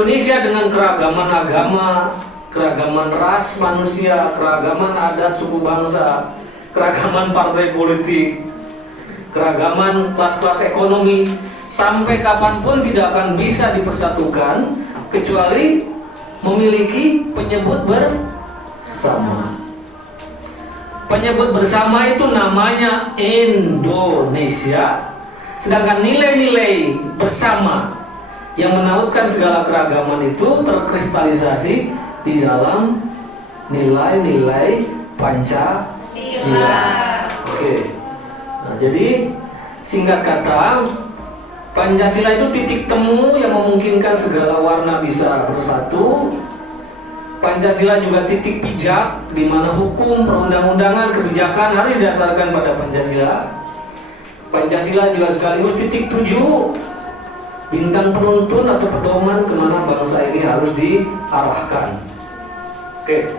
Indonesia dengan keragaman agama, keragaman ras manusia, keragaman adat suku bangsa, keragaman partai politik, keragaman kelas-kelas ekonomi, sampai kapanpun tidak akan bisa dipersatukan kecuali memiliki penyebut bersama. Penyebut bersama itu namanya Indonesia. Sedangkan nilai-nilai bersama yang menautkan segala keragaman itu terkristalisasi di dalam nilai-nilai Pancasila. Oke. Nah, jadi singkat kata, Pancasila itu titik temu yang memungkinkan segala warna bisa bersatu. Pancasila juga titik pijak di mana hukum, perundang-undangan, kebijakan harus didasarkan pada Pancasila. Pancasila juga sekaligus titik tuju, bintang penuntun atau pedoman kemana bangsa ini harus diarahkan. Oke.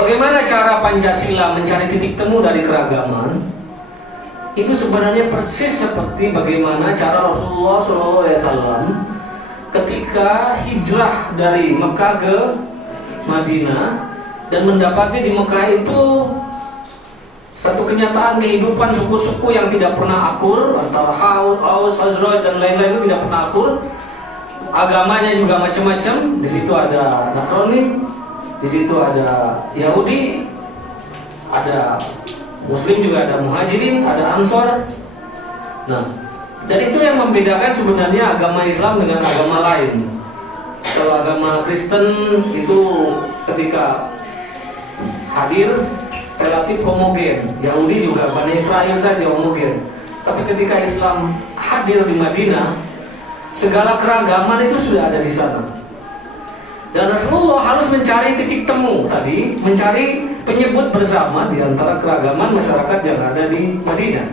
Bagaimana cara Pancasila mencari titik temu dari keragaman? Itu sebenarnya persis seperti bagaimana cara Rasulullah SAW ketika hijrah dari Mekah ke Madinah dan mendapati di Mekah itu satu kenyataan kehidupan suku-suku yang tidak pernah akur, antara Aus, Khazraj dan lain-lain itu tidak pernah akur. Agamanya juga macam-macam. Di situ ada Nasrani, di situ ada Yahudi, ada Muslim, juga ada Muhajirin, ada Ansor. Nah, dan itu yang membedakan sebenarnya agama Islam dengan agama lain. Kalau agama Kristen itu ketika hadir relatif homogen, Yahudi juga, Bani Israel saja homogen. Tapi ketika Islam hadir di Madinah, segala keragaman itu sudah ada di sana. Dan Rasulullah harus mencari titik temu tadi, mencari penyebut bersama di antara keragaman masyarakat yang ada di Madinah.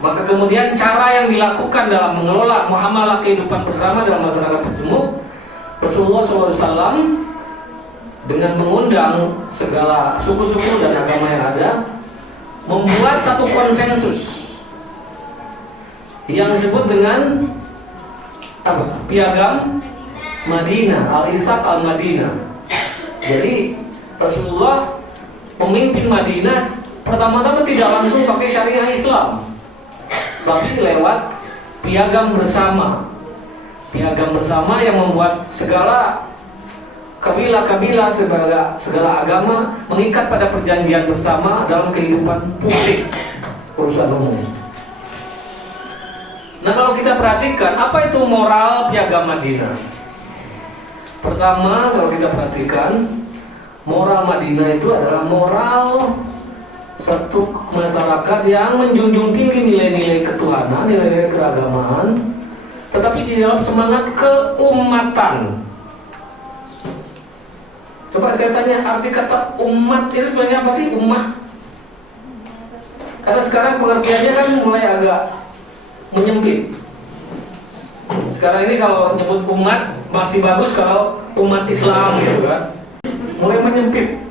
Maka kemudian cara yang dilakukan dalam mengelola muamalah kehidupan bersama dalam masyarakat berjemuk, Rasulullah SAW dengan mengundang segala suku-suku dan agama yang ada, membuat satu konsensus yang disebut dengan apa? Piagam Madinah, Al-Ithaq Al-Madinah. Jadi Rasulullah memimpin Madinah pertama-tama tidak langsung pakai syariah Islam, tapi lewat piagam bersama. Piagam bersama yang membuat segala kabilah-kabilah, segala agama mengikat pada perjanjian bersama dalam kehidupan publik, urusan umum. Nah, kalau kita perhatikan, apa itu moral piagam Madinah? Pertama, kalau kita perhatikan, moral Madinah itu adalah moral satu masyarakat yang menjunjung tinggi nilai-nilai ketuhanan, nilai-nilai keragaman, tetapi di dalam semangat keumatan. Coba saya tanya, arti kata umat itu sebenarnya apa sih? Ummah. Karena sekarang pengertiannya kan mulai agak menyempit. Sekarang ini kalau nyebut umat masih bagus kalau umat Islam gitu kan. Mulai menyempit.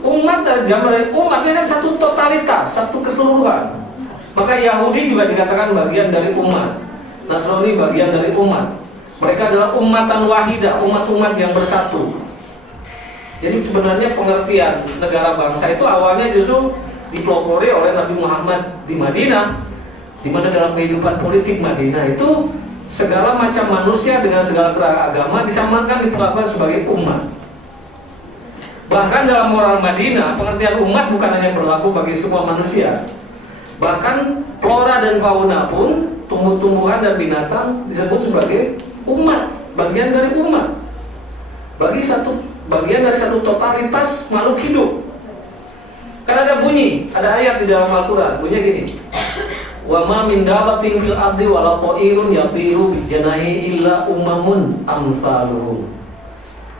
Umat zaman umatnya kan satu totalitas, satu keseluruhan. Maka Yahudi juga dikatakan bagian dari umat, Nasrani bagian dari umat. Mereka adalah ummatan wahidah, umat-umat yang bersatu. Jadi sebenarnya pengertian negara bangsa itu awalnya justru dipelopori oleh Nabi Muhammad di Madinah, di mana dalam kehidupan politik Madinah itu segala macam manusia dengan segala agama disamakan, diperlakukan sebagai umat. Bahkan dalam moral Madinah, pengertian umat bukan hanya berlaku bagi semua manusia. Bahkan flora dan fauna pun, tumbuh-tumbuhan dan binatang disebut sebagai umat, bagian dari umat. Bagian dari satu totalitas makhluk hidup. Karena ada bunyi, ada ayat di dalam Al-Quran, bunyinya gini: wa ma min dabatin fil ardi wala ta'irun yatiru bi janahi illa ummamun amsaluhum.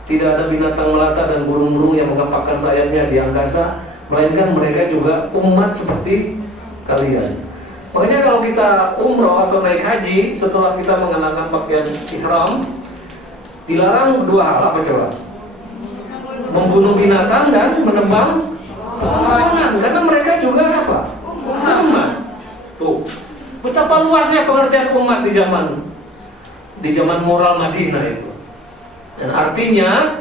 Tidak ada binatang melata dan burung-burung yang mengepakkan sayapnya di angkasa, melainkan mereka juga umat seperti kalian. Makanya kalau kita umroh atau naik haji, setelah kita mengenakan pakaian ihram, dilarang dua hal, apa coba? Membunuh binatang dan menebang pepohonan, karena mereka juga apa? Umat. Tuh, betapa luasnya pengertian umat di zaman di zaman moral Madinah itu. Dan artinya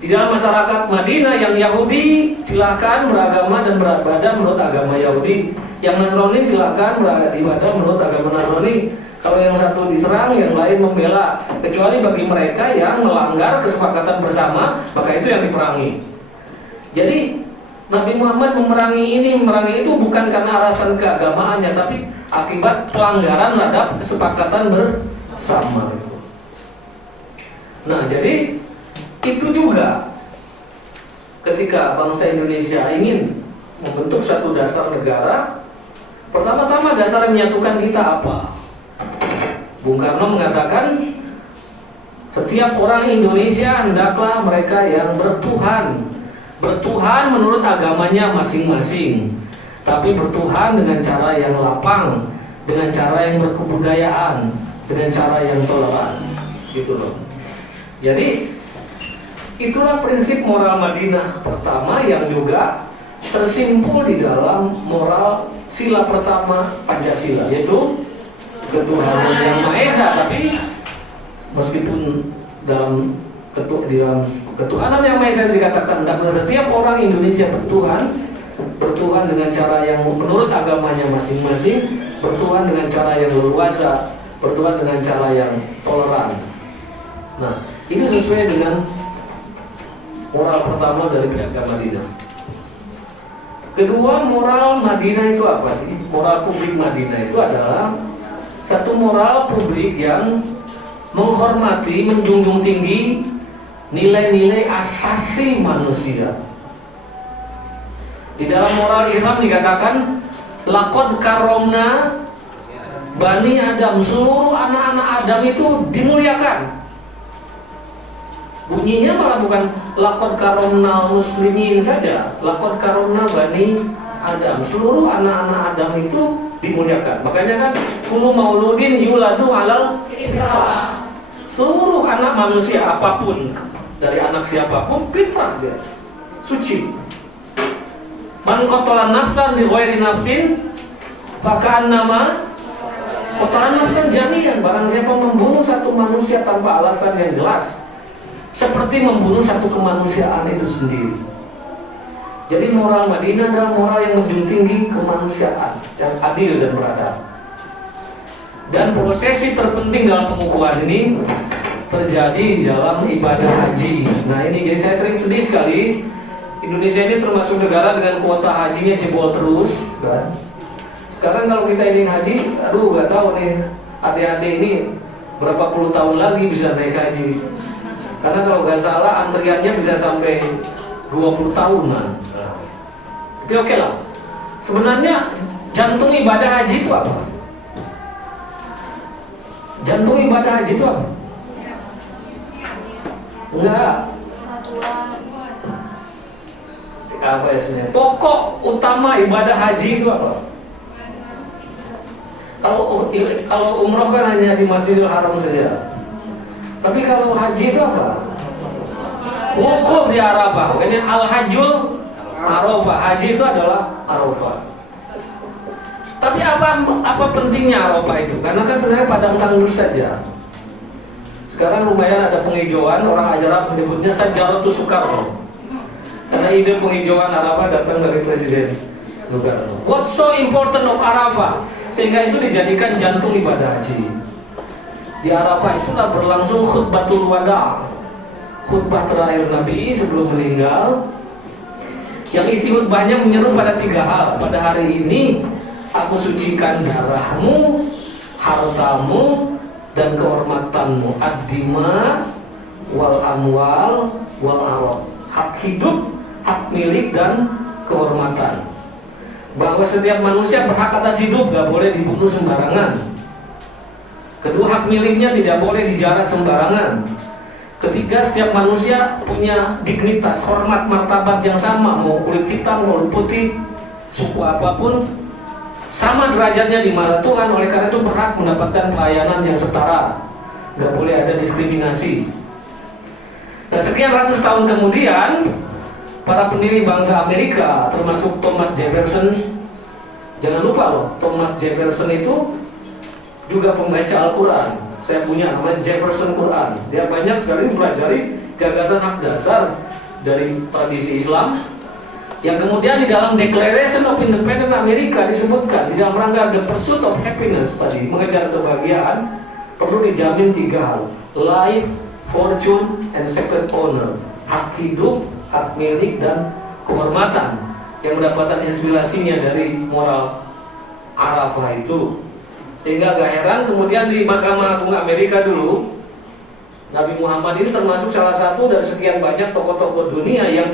di dalam masyarakat Madinah yang Yahudi silakan beragama dan beribadah menurut agama Yahudi, yang Nasrani silakan beribadah menurut agama Nasrani. Kalau yang satu diserang, yang lain membela, kecuali bagi mereka yang melanggar kesepakatan bersama, maka itu yang diperangi. Jadi Nabi Muhammad memerangi itu bukan karena alasan keagamaannya, tapi akibat pelanggaran terhadap kesepakatan bersama. Nah, jadi itu juga ketika bangsa Indonesia ingin membentuk satu dasar negara, pertama-tama dasar yang menyatukan kita apa? Bung Karno mengatakan setiap orang Indonesia hendaklah mereka yang bertuhan menurut agamanya masing-masing, tapi bertuhan dengan cara yang lapang, dengan cara yang berkebudayaan, dengan cara yang toleran, gitu loh. Jadi itulah prinsip moral Madinah pertama yang juga tersimpul di dalam moral sila pertama Pancasila, yaitu ketuhanan yang Maha Esa. Tapi meskipun dalam ketuhanan yang Maha Esa dikatakan hendaklah setiap orang Indonesia bertuhan dengan cara yang menurut agamanya masing-masing, bertuhan dengan cara yang leluasa, bertuhan dengan cara yang toleran. Nah, ini sesuai dengan moral pertama dari Piagam Madinah. Kedua, moral Madinah itu apa sih? Moral publik Madinah itu adalah satu moral publik yang menghormati, menjunjung tinggi nilai-nilai asasi manusia. Di dalam moral Islam dikatakan laqad karomna Bani Adam, seluruh anak-anak Adam itu dimuliakan. Bunyinya malah bukan laqad karomna muslimin saja, laqad karomna Bani Adam, seluruh anak-anak Adam itu dimuliakan. Makanya kan kullu mauludin yuladu alal fitrah. Seluruh anak manusia apapun, dari anak siapapun, fitrah dia, suci. Man qatala nafsan bi ghairi nafsin faka'annama qatala nafsan jami'an. Barang siapa membunuh satu manusia tanpa alasan yang jelas, seperti membunuh satu kemanusiaan itu sendiri. Jadi moral Madinah adalah moral yang menjunjung tinggi kemanusiaan, yang adil dan beradab. Dan prosesi terpenting dalam pengukuhan ini terjadi di dalam ibadah haji. Nah ini jadi saya sering sedih sekali. Indonesia ini termasuk negara dengan kuota hajinya jebol terus, kan? Sekarang kalau kita ingin haji, aduh gak tahu nih adik-adik ini berapa puluh tahun lagi bisa naik haji. Karena kalau nggak salah antriannya bisa sampai 20 tahunan. Tapi oke lah. Sebenarnya jantung ibadah haji itu apa? Jantung ibadah haji itu apa? Enggak. Apa ya? Pokok utama ibadah haji itu apa? Kalau umroh kan hanya di Masjidil Haram saja. Tapi kalau haji itu apa? Wukuf di Arafah. Ini al-hajjul Arafah. Haji itu adalah Arafah. Tapi apa pentingnya Arafah itu? Karena kan sebenarnya padang tandus saja. Sekarang lumayan ada penghijauan, orang Arab menyebutnya Sajaratu Soekarno. Karena ide penghijauan Arafah datang dari Presiden Soekarno. What's so important of Arafah? Sehingga itu dijadikan jantung ibadah haji. Di Arafah itulah berlangsung khutbatul wada, khutbah terakhir Nabi sebelum meninggal, yang isi khutbahnya menyeru pada 3 hal. Pada hari ini aku sucikan darahmu, hartamu, dan kehormatanmu, ad-dima wal amwal wal arad, hak hidup, hak milik, dan kehormatan. Bahwa setiap manusia berhak atas hidup, gak boleh dibunuh sembarangan. Kedua, hak miliknya tidak boleh dijarah sembarangan. Ketiga, setiap manusia punya dignitas, hormat, martabat yang sama. Mau kulit hitam, mau kulit putih, suku apapun, sama derajatnya di mata Tuhan. Oleh karena itu berhak mendapatkan pelayanan yang setara. Gak boleh ada diskriminasi. Nah, sekian ratus tahun kemudian, para pendiri bangsa Amerika, termasuk Thomas Jefferson, jangan lupa loh, Thomas Jefferson itu juga pembaca Al-Quran. saya punya namanya Jefferson Quran. Dia banyak sekali mempelajari gagasan hak dasar dari tradisi Islam yang kemudian di dalam Declaration of Independence Amerika disebutkan di dalam rangka the pursuit of happiness tadi, mengejar kebahagiaan, perlu dijamin 3 hal: life, fortune, and sacred honor. Hak hidup, hak milik, dan kehormatan yang mendapatkan inspirasinya dari moral Arafah itu. Sehingga gak heran kemudian di Mahkamah Agung Amerika dulu, Nabi Muhammad ini termasuk salah satu dari sekian banyak tokoh-tokoh dunia yang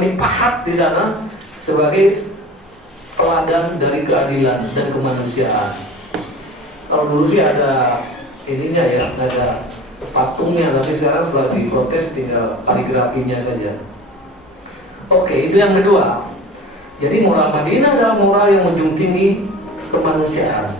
dipahat di sana sebagai teladan dari keadilan dan kemanusiaan. Kalau dulu sih ada ininya ya, ada patungnya, tapi sekarang setelah diprotes tinggal kaligrafinya saja. Oke, itu yang kedua. Jadi moral Madinah adalah moral yang menjunjung tinggi kemanusiaan.